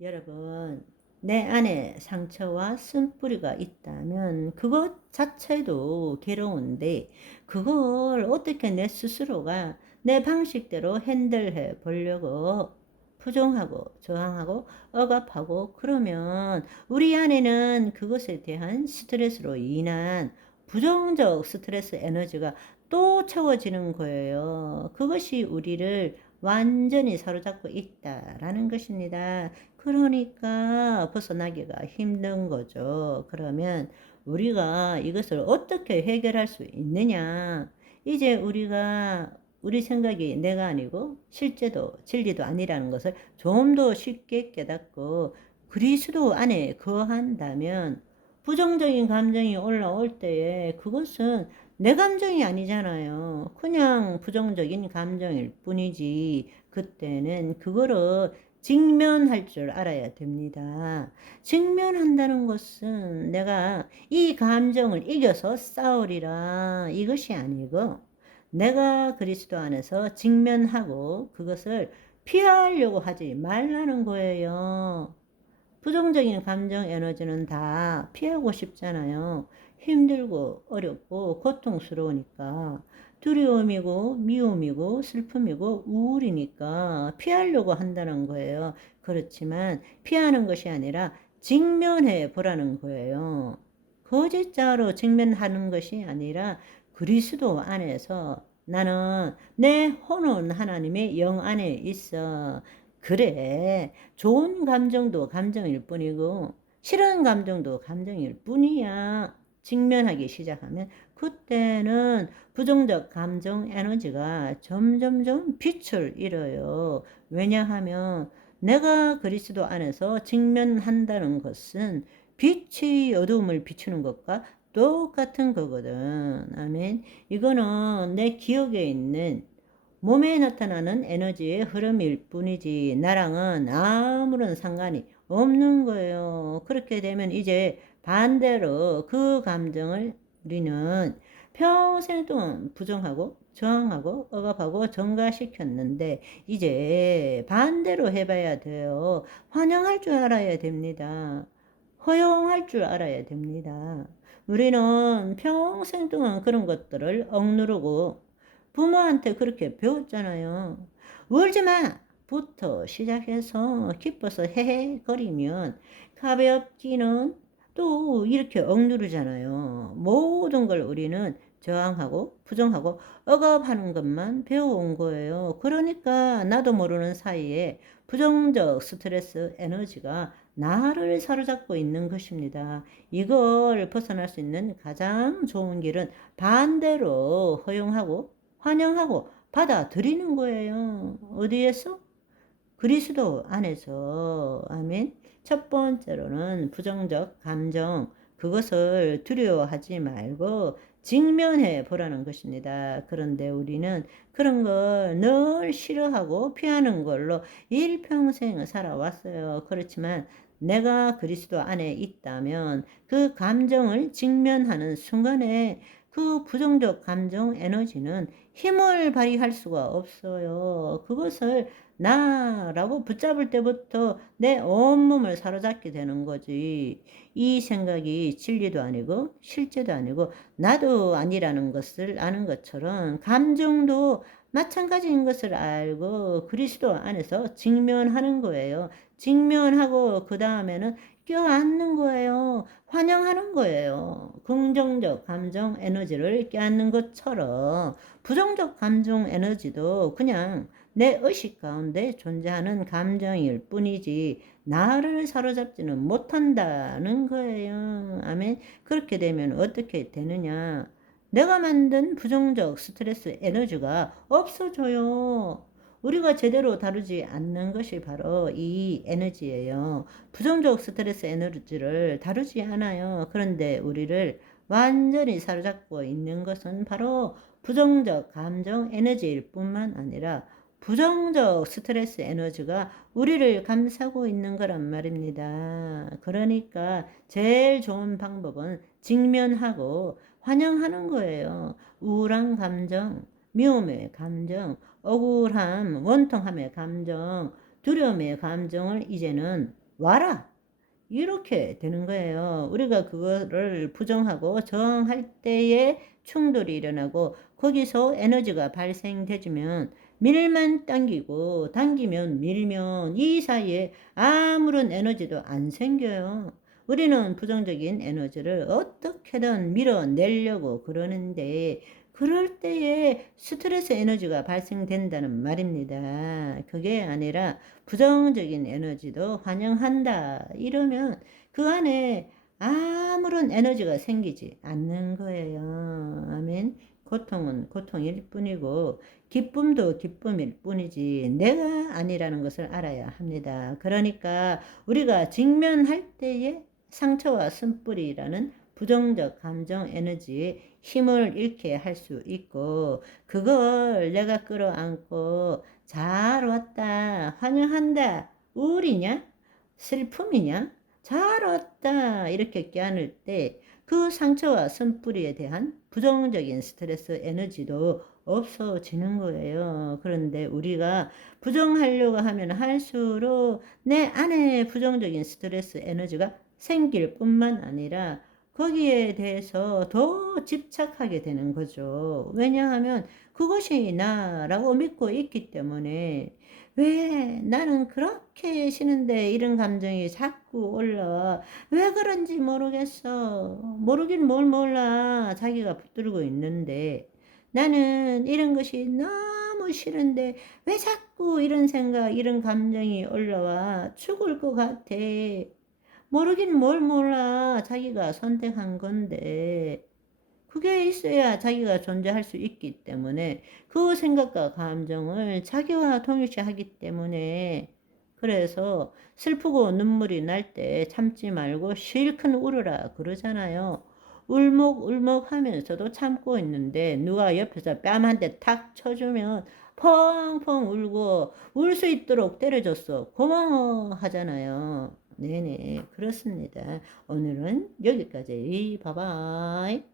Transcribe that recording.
여러분, 내 안에 상처와 쓴뿌리가 있다면 그것 자체도 괴로운데 그걸 어떻게 내 스스로가 내 방식대로 핸들해 보려고 부정하고 저항하고 억압하고 그러면 우리 안에는 그것에 대한 스트레스로 인한 부정적 스트레스 에너지가 또 채워지는 거예요. 그것이 우리를 완전히 사로잡고 있다라는 것입니다. 그러니까 벗어나기가 힘든 거죠. 그러면 우리가 이것을 어떻게 해결할 수 있느냐? 이제 우리가 우리 생각이 내가 아니고 실제도 진리도 아니라는 것을 좀 더 쉽게 깨닫고 그리스도 안에 거한다면 부정적인 감정이 올라올 때에 그것은 내 감정이 아니잖아요. 그냥 부정적인 감정일 뿐이지. 그때는 그거를 직면할 줄 알아야 됩니다. 직면한다는 것은 내가 이 감정을 이겨서 싸우리라 이것이 아니고 내가 그리스도 안에서 직면하고 그것을 피하려고 하지 말라는 거예요. 부정적인 감정 에너지는 다 피하고 싶잖아요. 힘들고 어렵고 고통스러우니까 두려움이고 미움이고 슬픔이고 우울이니까 피하려고 한다는 거예요. 그렇지만 피하는 것이 아니라 직면해 보라는 거예요. 거짓자로 직면하는 것이 아니라 그리스도 안에서 나는 내 혼은 하나님의 영 안에 있어. 그래. 좋은 감정도 감정일 뿐이고 싫은 감정도 감정일 뿐이야. 직면하기 시작하면 그때는 부정적 감정 에너지가 점점점 빛을 잃어요. 왜냐하면 내가 그리스도 안에서 직면한다는 것은 빛이 어두움을 비추는 것과 똑같은 거거든. 아멘. 이거는 내 기억에 있는 몸에 나타나는 에너지의 흐름일 뿐이지 나랑은 아무런 상관이 없는 거예요. 그렇게 되면 이제 반대로 그 감정을 우리는 평생 동안 부정하고 저항하고 억압하고 정가시켰는데 이제 반대로 해봐야 돼요. 환영할 줄 알아야 됩니다. 허용할 줄 알아야 됩니다. 우리는 평생 동안 그런 것들을 억누르고 부모한테 그렇게 배웠잖아요. 울지 마! 부터 시작해서 기뻐서 헤헤거리면 가볍기는 또 이렇게 억누르잖아요. 모든 걸 우리는 저항하고 부정하고 억압하는 것만 배워온 거예요. 그러니까 나도 모르는 사이에 부정적 스트레스 에너지가 나를 사로잡고 있는 것입니다. 이걸 벗어날 수 있는 가장 좋은 길은 반대로 허용하고 환영하고 받아들이는 거예요. 어디에서? 그리스도 안에서. 아멘. 첫 번째로는 부정적 감정, 그것을 두려워하지 말고 직면해 보라는 것입니다. 그런데 우리는 그런 걸 늘 싫어하고 피하는 걸로 일평생 살아왔어요. 그렇지만 내가 그리스도 안에 있다면 그 감정을 직면하는 순간에 그 부정적 감정 에너지는 힘을 발휘할 수가 없어요. 그것을 나라고 붙잡을 때부터 내 온몸을 사로잡게 되는 거지. 이 생각이 진리도 아니고 실제도 아니고 나도 아니라는 것을 아는 것처럼 감정도 마찬가지인 것을 알고 그리스도 안에서 직면하는 거예요. 직면하고 그 다음에는 껴안는 거예요. 환영하는 거예요. 긍정적 감정 에너지를 껴안는 것처럼 부정적 감정 에너지도 그냥 내 의식 가운데 존재하는 감정일 뿐이지 나를 사로잡지는 못한다는 거예요. 아멘. 그렇게 되면 어떻게 되느냐? 내가 만든 부정적 스트레스 에너지가 없어져요. 우리가 제대로 다루지 않는 것이 바로 이 에너지예요. 부정적 스트레스 에너지를 다루지 않아요. 그런데 우리를 완전히 사로잡고 있는 것은 바로 부정적 감정 에너지일 뿐만 아니라 부정적 스트레스 에너지가 우리를 감싸고 있는 거란 말입니다. 그러니까 제일 좋은 방법은 직면하고 환영하는 거예요. 우울한 감정, 미움의 감정, 억울함, 원통함의 감정, 두려움의 감정을 이제는 와라. 이렇게 되는 거예요. 우리가 그거를 부정하고 저항할 때에 충돌이 일어나고 거기서 에너지가 발생되지면 밀만 당기고 당기면 밀면 이 사이에 아무런 에너지도 안 생겨요. 우리는 부정적인 에너지를 어떻게든 밀어내려고 그러는데 그럴 때에 스트레스 에너지가 발생된다는 말입니다. 그게 아니라 부정적인 에너지도 환영한다. 이러면 그 안에 아무런 에너지가 생기지 않는 거예요. 아멘. 고통은 고통일 뿐이고 기쁨도 기쁨일 뿐이지 내가 아니라는 것을 알아야 합니다. 그러니까 우리가 직면할 때에 상처와 쓴뿌리라는 부정적 감정 에너지에 힘을 잃게 할 수 있고 그걸 내가 끌어안고 잘 왔다 환영한다 우울이냐 슬픔이냐 잘 왔다 이렇게 껴안을 때 그 상처와 쓴뿌리에 대한 부정적인 스트레스 에너지도 없어지는 거예요. 그런데 우리가 부정하려고 하면 할수록 내 안에 부정적인 스트레스 에너지가 생길 뿐만 아니라 거기에 대해서 더 집착하게 되는 거죠. 왜냐하면 그것이 나라고 믿고 있기 때문에 왜 나는 그렇게 싫은데 이런 감정이 자꾸 올라와. 왜 그런지 모르겠어. 모르긴 뭘 몰라. 자기가 붙들고 있는데 나는 이런 것이 너무 싫은데 왜 자꾸 이런 생각, 이런 감정이 올라와. 죽을 것 같아. 모르긴 뭘 몰라. 자기가 선택한 건데. 그게 있어야 자기가 존재할 수 있기 때문에 그 생각과 감정을 자기와 동일시하기 때문에 그래서 슬프고 눈물이 날 때 참지 말고 실컷 울어라 그러잖아요. 울먹울먹 하면서도 참고 있는데 누가 옆에서 뺨 한 대 탁 쳐주면 펑펑 울고 울 수 있도록 때려줬어. 고마워 하잖아요. 네네 그렇습니다. 오늘은 여기까지. 바이바이.